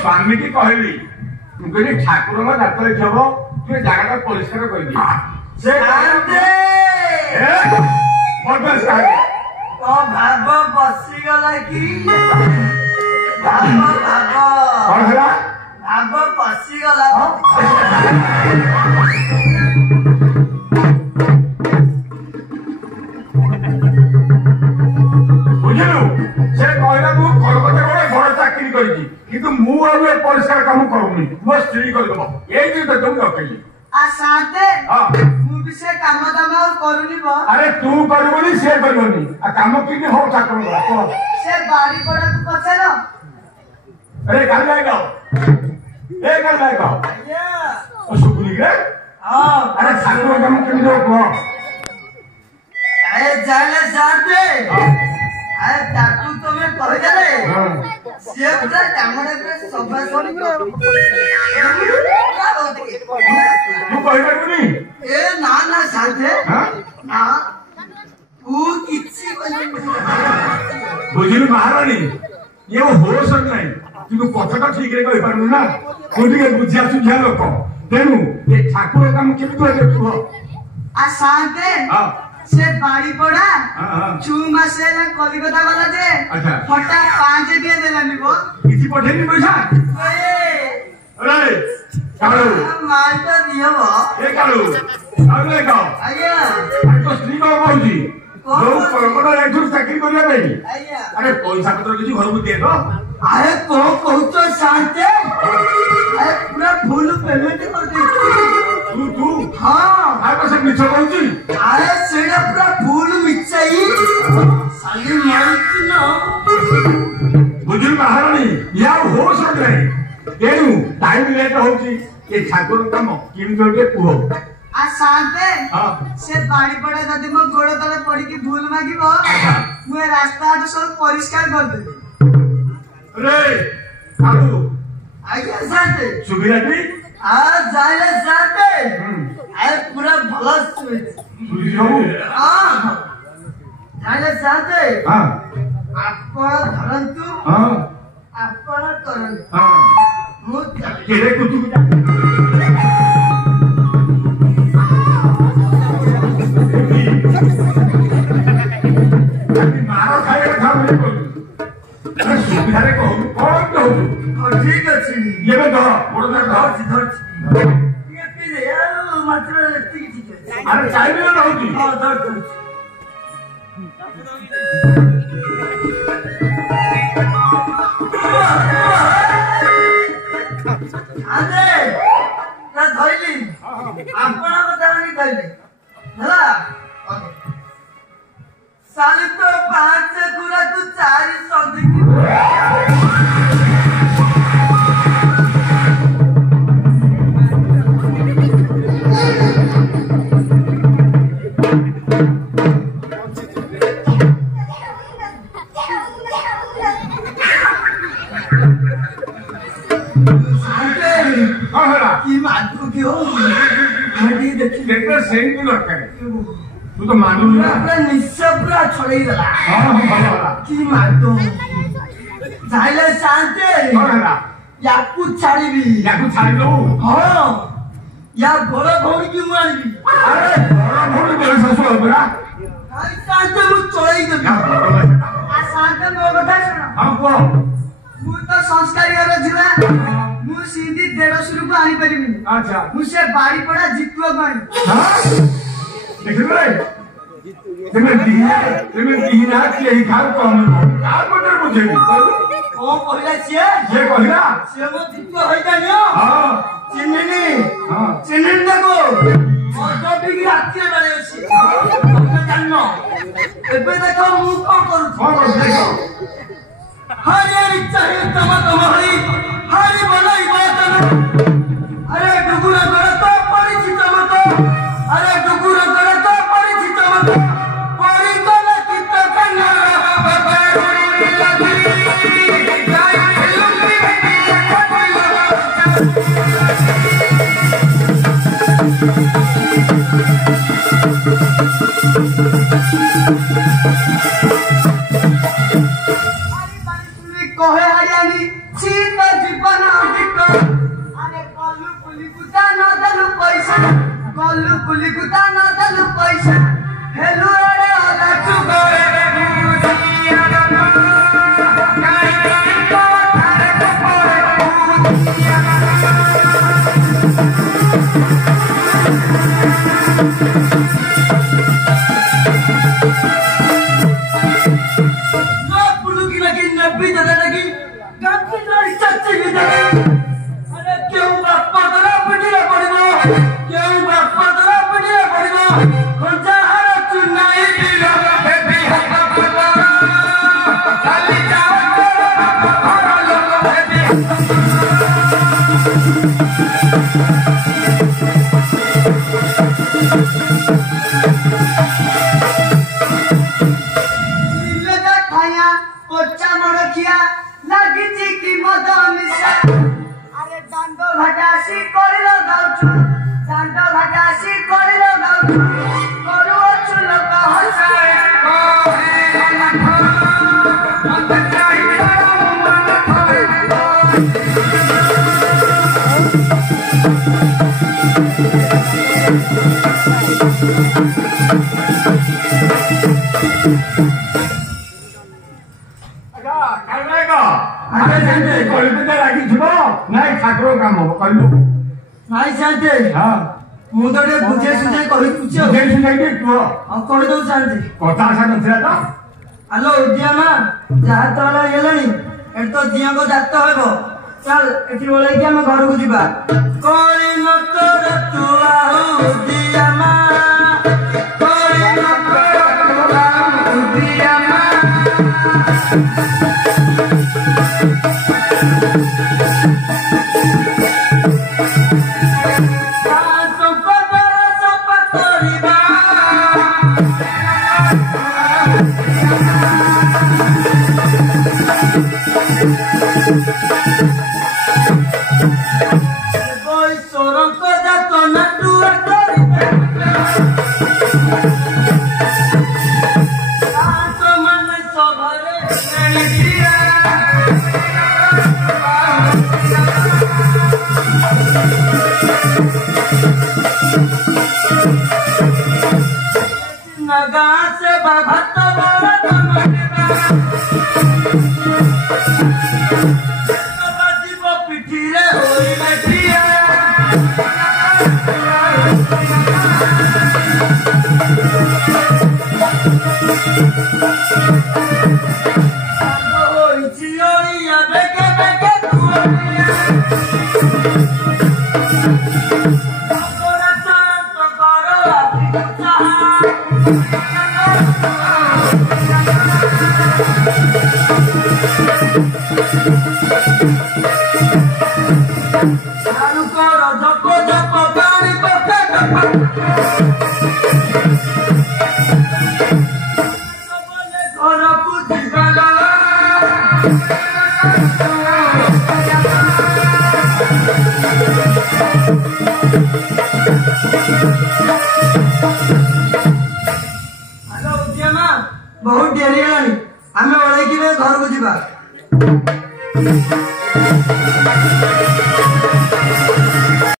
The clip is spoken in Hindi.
स्वामी की कहली मुझे ठाकुर दातर छब तु जगह परिष्कार कर भाव बसीगला कि भाव बसीगला बुझलु से कहला तू कलकत्ता रे बड़ चाकरी करी किंतु मु आवे परिष्कार काम करूनी मो स्त्री कर देबो एई जे तुम रखली आ साथे हां मु भी से काम दाम करूनी बो अरे तू करबोनी से करबोनी आ काम किनी हो ठाकुर को से बाड़ी पड़ा तू पछरो अरे कर जाएगा ए कर जाएगा अయ్యా ओ सुकुनी रे हां अरे ठाकुर काम किनी हो को अरे जाले साथे अरे ताकू तुम्हें कह दे से पूरा कामड़े पे सबा सोनी तू कहि परबोनी ए ना ना साथे हां ना तू किछि बुझिलु महारानी ये होश नहीं किंतु कथाटा ठीक रे कहि परनु ना कोटिके बुझिया सुझिया लोक तेनु ये ठाकुर काम केमिति होते तू आ साथे हां से बाड़ी पड़ा हां 6 मास ହେଲା କଲିକତା ଗଲା ଯେ अच्छा फटा 5 दिए देलानी बो किसी पठेनी पैसा ओए अरे कालू माल तो दियो बो ए कालू अरे का आया तो स्त्री को कहूची जो कलकत्ता जाइथु चाकरी करिया नहीं आया अरे पैसा पत्र किसी घर को दे दो अरे को कहतो शांते अरे पूरा फुल पेमेंट कर दे तू हां आ को सब मिछ कहूची अरे सेडा पूरा फुल मिचाई साली मारती न बुझिल महारानी या होश नहीं तेनु टाइम लेट होची ये ठाकुर काम किम जोटे पुहो आ शांते हां से बाड़ी पड़ा जदी मो गोड़ तले पड़ी की भूल मागिबो मु रास्ता तो सब परिष्कार कर दे अरे कालू आया शांते सुबिराटी आ जाले शांते अरे पूरा भला सुबिरो हां जाले शांते हां आपण धरंतु हां आपण करंतु हां मु केरे कुतु मारो खाए खा बोले को अरे सुबिधारे को कौन कहू ठीक अछि ये में धर बड़ धर धर ये पी दे यार मात्र ठीक ठीक अरे चाय में रहूची हां धर आदे ना धइली आपण କଥା नहीं धइली हला साली तो 5 गुरा तू 4 संधि की मानू क्यों हड्डी देखी देखते सेंट भी दरकार तू तो मानू ना पूरा निश्चय पूरा छोड़ी दला हां भला भला की मानतो जाइले शांति होला याकू छाड़ीबी याकू छाड़ी दो हां या बड़ भौणी की मारबी अरे बड़ा भोर मेरे ससुर होबरा आई शांति मु छोड़ी देबी आ शांति मो कथा सुन हां को मु तो संस्कारी रे जिला मु सिंधी 150 रुपया आनी परिबी अच्छा मु से बाड़ी पड़ा जितुआ बाणी हां देख रे तुम्हें दीना के ही खाल को हम कार मटर बुझेगी ओ कहला छे ये कहला से मो जितुआ होई जानियो हां चिन्हनी हां चिन्हनी देखो तो बिगी राती बेले अछि तुम जानो एबे देखो मु कोन करू हां देखो हरे चाहिए तम हरि हरि बनाई बात अरे डुगुरा गरे तो परिचित मत अरे डुगुरा गरे तो परिचित मत परितन चित्त कन्या कहे हरियाणी चीन गलु कुली कुटा ना दलु पैसा हेलु अरे होला चुगरे बुझिया ना काई काई को थारे को परे बुझिया ना पुलु की लगी नब्बी जगह लगी गांधी लड़ी सच्ची की जगह अरे क्यों बापा तेरा पिटिया पड़िबो क्यों बापा तेरा पिटिया पड़िबो खंजा हर चुनाई दिलो बेबी हटा पड़ा चली जाओ घर लोग बेबी लगा खाया पोचा मरखिया लागिची की मद मिशा अरे दांडो घाटासी करिलो गाउछु दांडो घाटासी करिलो गाउछु करू अछु लोक हसाए कोहे ना खा मत चाहि मन थवे ठाकुर काम हम कहलु नाई जानते हां मुदडे बुझे सुझे कहि तुछ बुझे सुझे के तू हम कहि दउ जानते कथा आशा नथिला तो हेलो उद्यामा जहा तोला गेलनी एत तो जिया को जात होबो चल एठी बोले कि हम घर को जीवा कोई न कर तू आहु उद्यामा कोई न कर तू आहु उद्यामा बहुत डेरी है आमे ओळे कि घर को जीवा